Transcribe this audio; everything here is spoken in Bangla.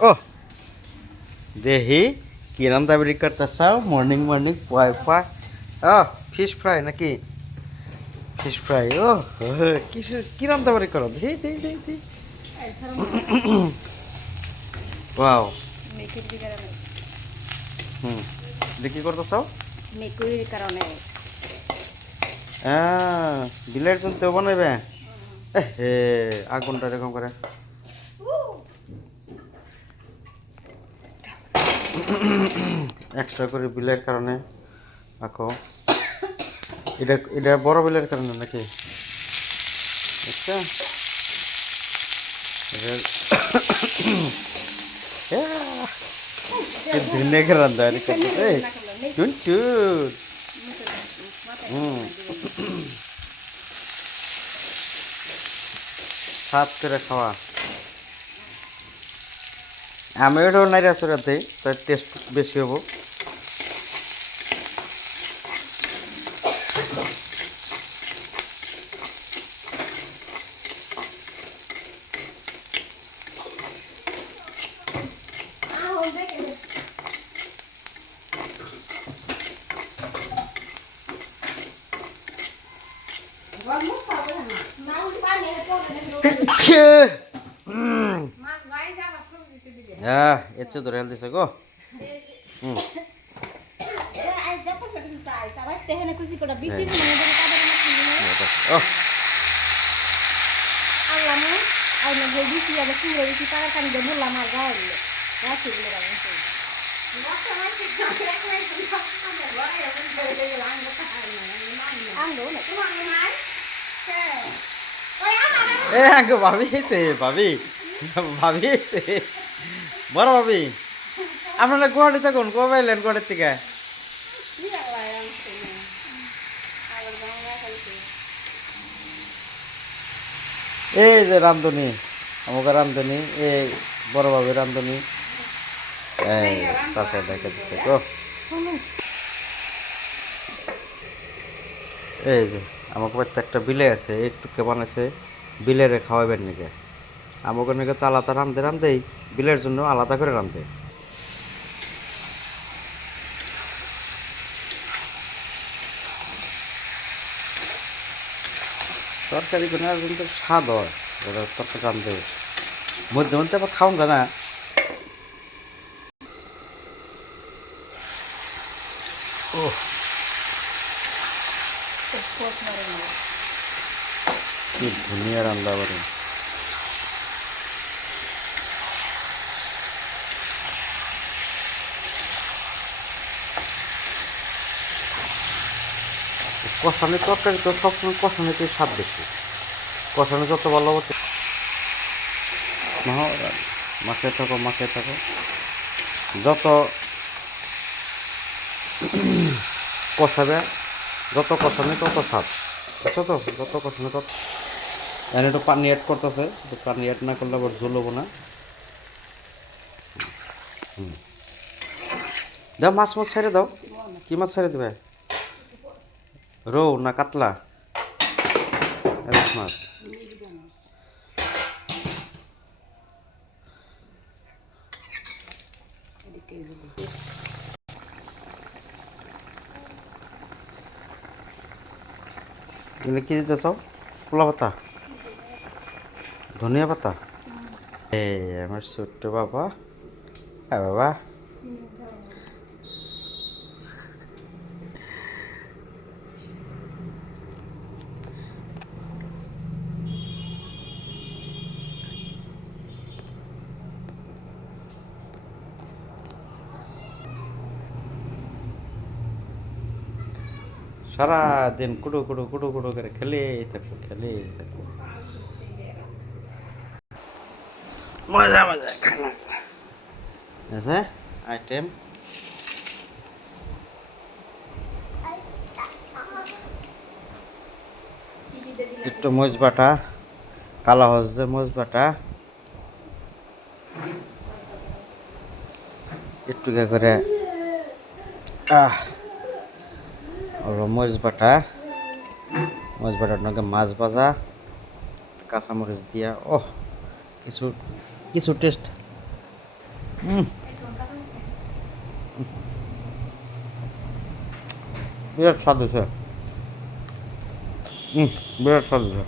ও দেহি কি রান্না বাড়ি করতেছাও মর্নিং মর্নিং পয় পয় ও ফিশ ফ্রাই নাকি ফিশ ফ্রাই ও কিসে কি রান্না বাড়ি করো দেহি দেহি দেহি দেহি ওয়াও হুম দেখি করতেছাও মেকুরির কারণে হ্যাঁ বিলের জন্য তো বানাইবে হে আগুনটা এরকম করে এক্সট্রা করে বিলের কারণে আঁকো। এটা এটা বড় বিলের কারণে নাকি? আচ্ছা। ভিনেগার হুম। করে খাওয়া। আমি এটাও নাইরা চড়াতে তার টেস্ট বেশি হব। হ্যাঁ চেয়ে ধরে দিছে গো হুম ভাবি এসে ভাবি ভাবি, বড় ভাবি, আপনারা গুয়াহাটি থাকুন, কবে এলেন গুয়াহাটির থেকে? এই যে রান্ধনি আমাকে রান্ধনি এই বড় ভাবি রান্ধনি এই, তারপর দেখে দিচ্ছে গো এই যে, আমাকে প্রত্যেকটা বিলে আছে, একটু কে বানাইছে বিলের খাওয়াবেন নাকি? আমাকে নাকি তো আলাদা রান্ধতে রান্ধেই বিলের জন্য আলাদা করে রান্ধে তরকারি কোনো কিন্তু স্বাদ হয় তরকারি রান্ধতে মধ্যে মধ্যে আবার খাওয়ান যায় না। ও কি ধুনিয়া রান্না করে। কষানি তরকারি তো সবসময় কষানিতে স্বাদ বেশি। কষানি যত ভালো হতে মাকে থাকো মাকে থাকো। যত কষাবে যত কষানি তত স্বাদ। বুঝছ তো? যত কষানি তত এখানে একটু পানি অ্যাড করতেছে। পানি অ্যাড না করলে আবার ঝোল হব না। দাও মাছ মাছ ছেড়ে দাও। কি মাছ ছেড়ে দেবে? রৌ, না কাতলা? মাছ। এগুলো কি দিতেছ? পোলা পাতা? ধনিয়া পাতা? এই আমার ছোট্ট বাবা। হ্যাঁ বাবা। সারা দিন কুটু কুটু কুটু কুটু করে খেলে থাকব খেলে থাকব। মজা মজা, খানা। আছে? আইটেম একটু মজ বাটা কালা হচ্ছে মজ বাটা একটু করে, আহ। হলো মরিচ বাটা। মরিচ বাটার নগে মাছ ভাজা কাঁচামরিচ দিয়া। ও কিছু কিছু টেস্ট বিরাট স্বাদ হয়েছে বিরাট স্বাদ হয়েছে